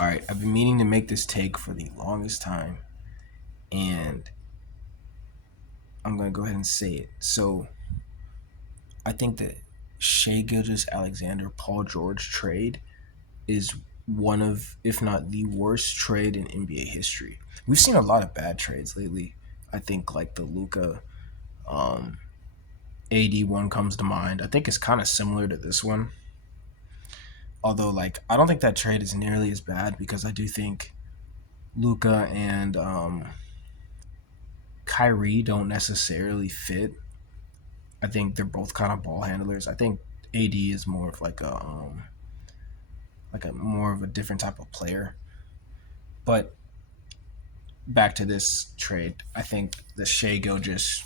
All right, I've been meaning to make this take for the longest time, and I'm gonna go ahead and say it. So I think that Shea Gilgeous Alexander Paul George trade is one of, if not the worst trade in NBA history. We've seen a lot of bad trades lately. I think like the Luca um, AD one comes to mind. I think it's kind of similar to this one, although like I don't think that trade is nearly as bad because I do think Luca and Kyrie don't necessarily fit. I think they're both kind of ball handlers. I think AD is more of like a more of a different type of player. But back to this trade, I think the Shea Gilgeous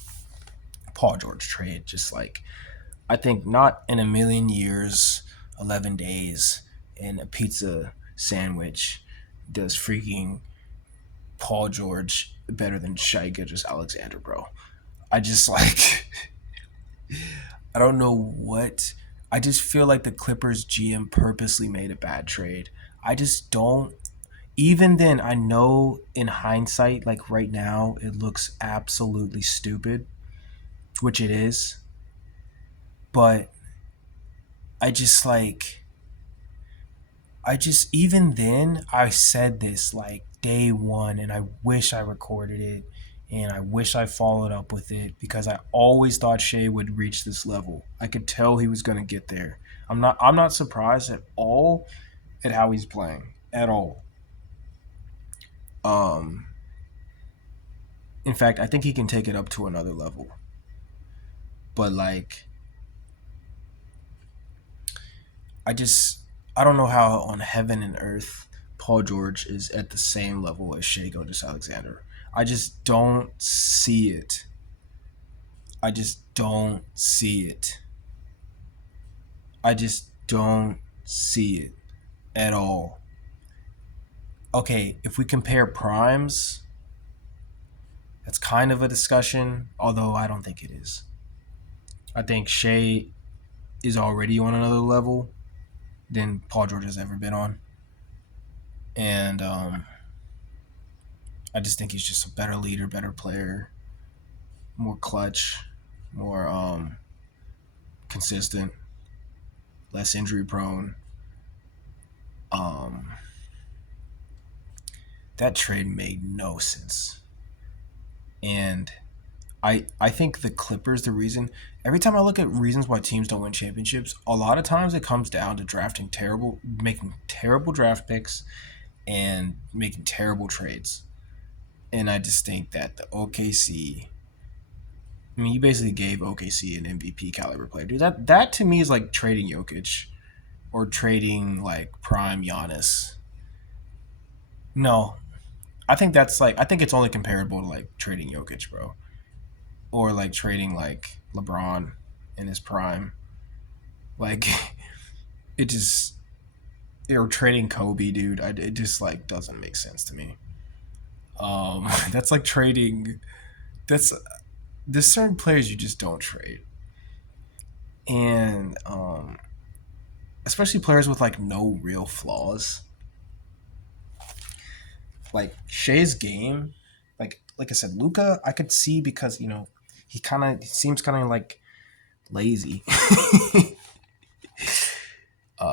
Paul George trade, just like I think not in a million years, 11 days, and a pizza sandwich does freaking Paul George better than Shai Gilgeous Alexander, bro. I just like I don't know what. I just feel like the Clippers GM purposely made a bad trade. I just don't. Even then, I know in hindsight, like right now, it looks absolutely stupid, which it is. But I just like, I just, even then, I said this like day one, and I wish I recorded it and I wish I followed up with it because I always thought Shea would reach this level. I could tell he was going to get there. I'm not surprised at all at how he's playing at all. Um in fact, I think he can take it up to another level. But like I just I don't know how on heaven and earth Paul George is at the same level as Shai Gilgeous-Alexander. I just don't see it. I just don't see it. I just don't see it at all. Okay, if we compare primes, that's kind of a discussion, although I don't think it is. I think Shea is already on another level than Paul George has ever been on. And I just think he's just a better leader, better player, more clutch, more consistent, less injury prone. Um, that trade made no sense. And I think the Clippers, the reason, every time I look at reasons why teams don't win championships, a lot of times it comes down to making terrible draft picks and making terrible trades. And I just think that the OKC, I mean, you basically gave OKC an MVP caliber player, dude. That to me is like trading Jokic or trading like prime Giannis. No, I think it's only comparable to like trading Jokic, bro, or like trading like LeBron in his prime. Like it just or trading Kobe, dude. It just like doesn't make sense to me. That's like trading. That's There's certain players you just don't trade, and especially players with like no real flaws. Like Shea's game, like I said, Luca, I could see because he seems kind of like lazy.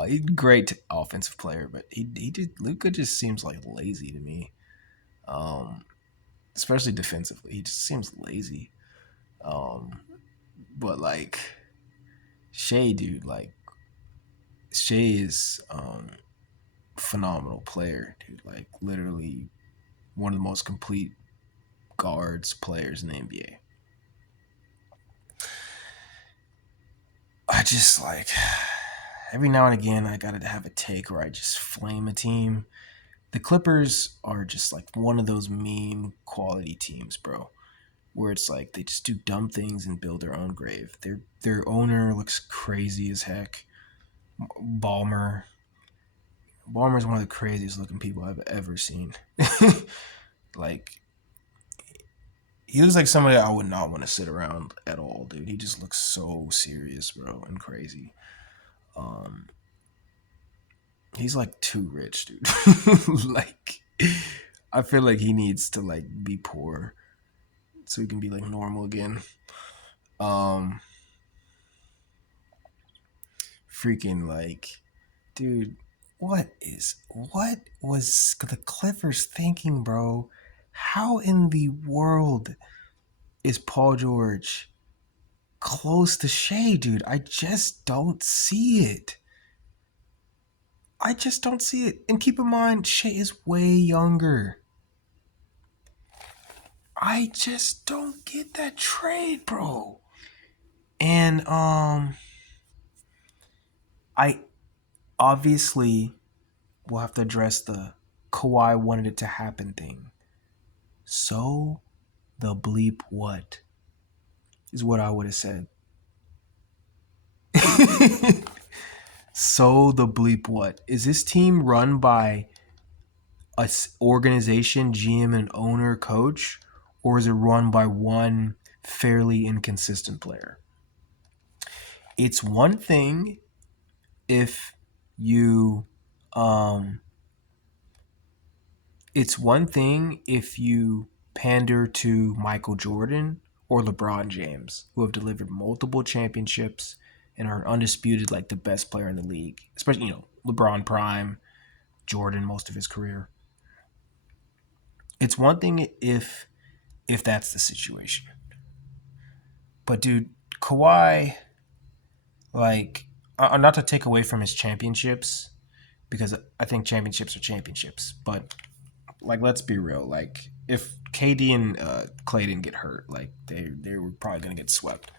He's a great offensive player, but Luca just seems like lazy to me. Um, Especially defensively, he just seems lazy. Um, but like Shea, dude, like Shea is phenomenal player, dude. Like literally one of the most complete guards players in the NBA. I just like every now and again I gotta have a take where I just flame a team. The Clippers are just like one of those meme quality teams, bro. Where it's like they just do dumb things and build their own grave. Their owner looks crazy as heck. Ballmer. Ballmer is one of the craziest looking people I've ever seen. Like he looks like somebody I would not want to sit around at all, dude. He just looks so serious, bro, and crazy. Um, He's like too rich, dude. Like, I feel like he needs to like be poor so he can be like normal again. Um, freaking like, dude, what was the Clippers thinking, bro? How in the world is Paul George close to Shai, dude? I just don't see it. I just don't see it. And keep in mind, Shai is way younger. I just don't get that trade, bro. And I obviously will have to address the Kawhi wanted it to happen thing. So the bleep what is what I would have said. So the bleep what is this team run by a organization, GM, and owner, coach, or is it run by one fairly inconsistent player? It's one thing if you um it's one thing if you pander to Michael Jordan or LeBron James, who have delivered multiple championships and are undisputed like the best player in the league. Especially, LeBron prime, Jordan most of his career. It's one thing if that's the situation. But dude, Kawhi, like, not to take away from his championships, because I think championships are championships. But like, let's be real. Like, if KD and Clay didn't get hurt, like they were probably gonna get swept.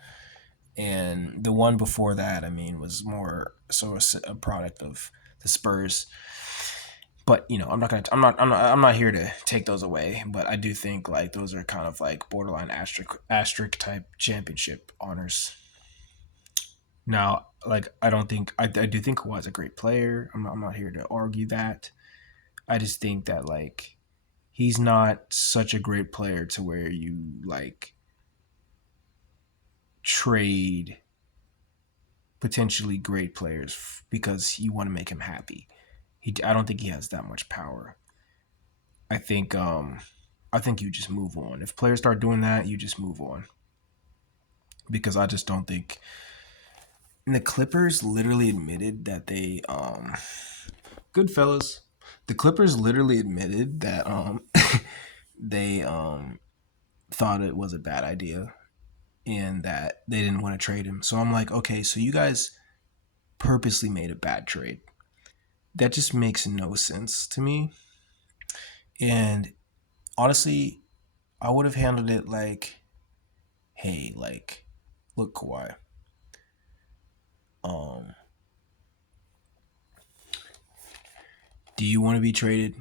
And the one before that, I mean, was more so a product of the Spurs. But I'm not here to take those away. But I do think like those are kind of like borderline asterisk type championship honors. Now, like I do think Kawhi's a great player. I'm not here to argue that. I just think that like he's not such a great player to where you like trade potentially great players because you want to make him happy. I don't think he has that much power. I think I think you just move on. If players start doing that, you just move on. Because I just don't think, and the Clippers literally admitted that they good fellas. The Clippers literally admitted that they thought it was a bad idea and that they didn't want to trade him. So I'm like, okay, so you guys purposely made a bad trade. That just makes no sense to me. And honestly, I would have handled it like, hey, like, look, Kawhi, um, do you want to be traded?